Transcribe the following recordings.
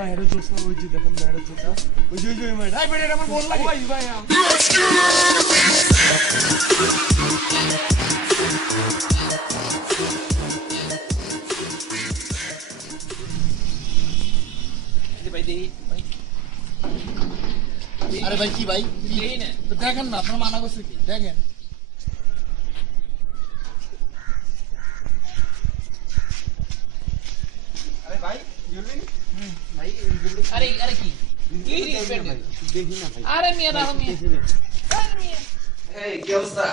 মায়ের জোসা ওই যে দেখেন মায়ের জোসা ওই যে মায়ের আই বেটা আমার বল লাগে ভাই ভাই ভাই দেই ভাই আরে ভাই কি ভাই দেই না তো দেখেন না আপনার মানা করছে কি দেখেন আরে ভাই জলদি ভাই আরে আরে কি কি রিসপেক্ট দেখি না ভাই আরে মিয়া রাখো মিয়া আরে মিয়া এই কি অবস্থা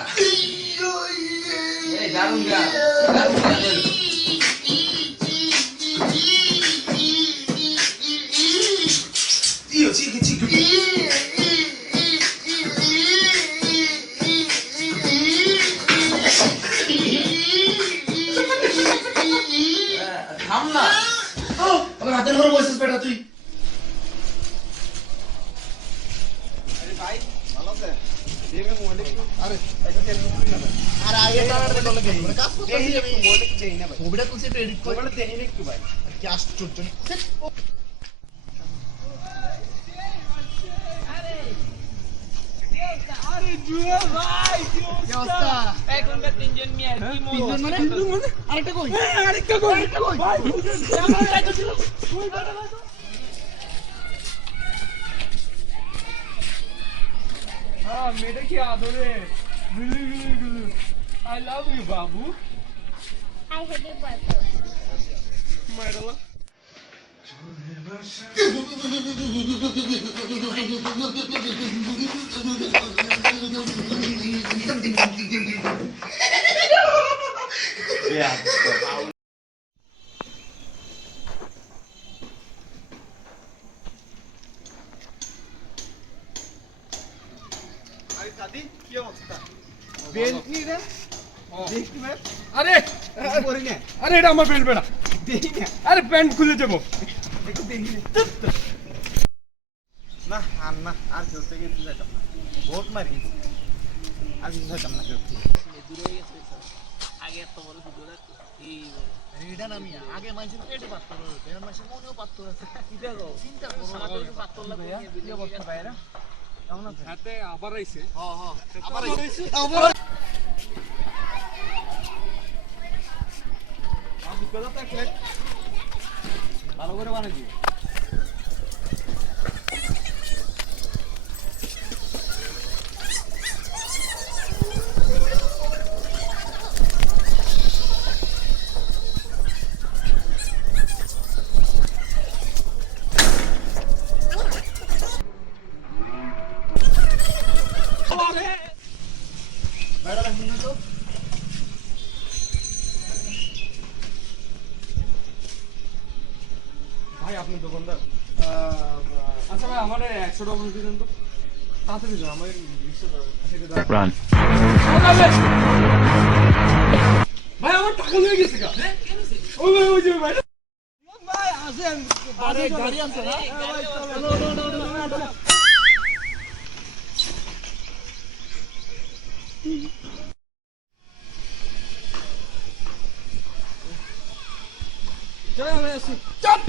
এই দারুন গা Dio, chiqui, chiqui. থাম না আমার হাতের উপর বসেছিস বেটা তুই আরে ভাই ভালো আছে দেবে মোবাইল আরে এটা তেল মুখি না ভাই আরে আগে টাকাটা করলে কি মানে কাজ করতেছি আমি মোবাইল দেই না ভাই ছবিটা তুলছি একটু এডিট করে মোবাইল দেই না একটু ভাই কি আশ্চর্য আরে জুয়া ভাই কি অবস্থা এখনকার তিনজন মিয়া কি তিনজন মানে আরেকটা কই আরেকটা কই ভাই হ্যাঁ মেয়েটা কি আদরে গুলু গুলু গুলু I love you Babu I hate it, but মাইরালা আরে দাদি কি অবস্থা বেল্ট নি রে দেখি ভাই আরে পরে নে আরে এটা আমার বেল্ট বেটা দেখি না আরে প্যান্ট খুলে দেব একটু দেখি না আর খেলতে গিয়ে যাইতাম না বহুত মারি আর কিছু যাইতাম না খেলতে দূরে হয়ে গেছে আগে এত বড় ভিডিও রাখতো এই এটা আমি আগে মানুষের পেটে পাত্র হতো এখন মানুষের মনেও পাত্র আছে কি দেখো চিন্তা করো আমাদের তো পাতল লাগবে কি অবস্থা ভাইরা কেমন আছে হাতে আবার আইছে আবার ভালো করে বানাইছি ভাই আপনি দোকানদার আচ্ছা ভাই আমার 100 টাকা দিবেন তো তাড়াতাড়ি যাও আমার Run. ভাই আমার টাকা নিয়ে গেছে গা ওই ভাই ওই যে ভাই ভাই আসেন আরে গাড়ি আনছে না চল আমি আসি চল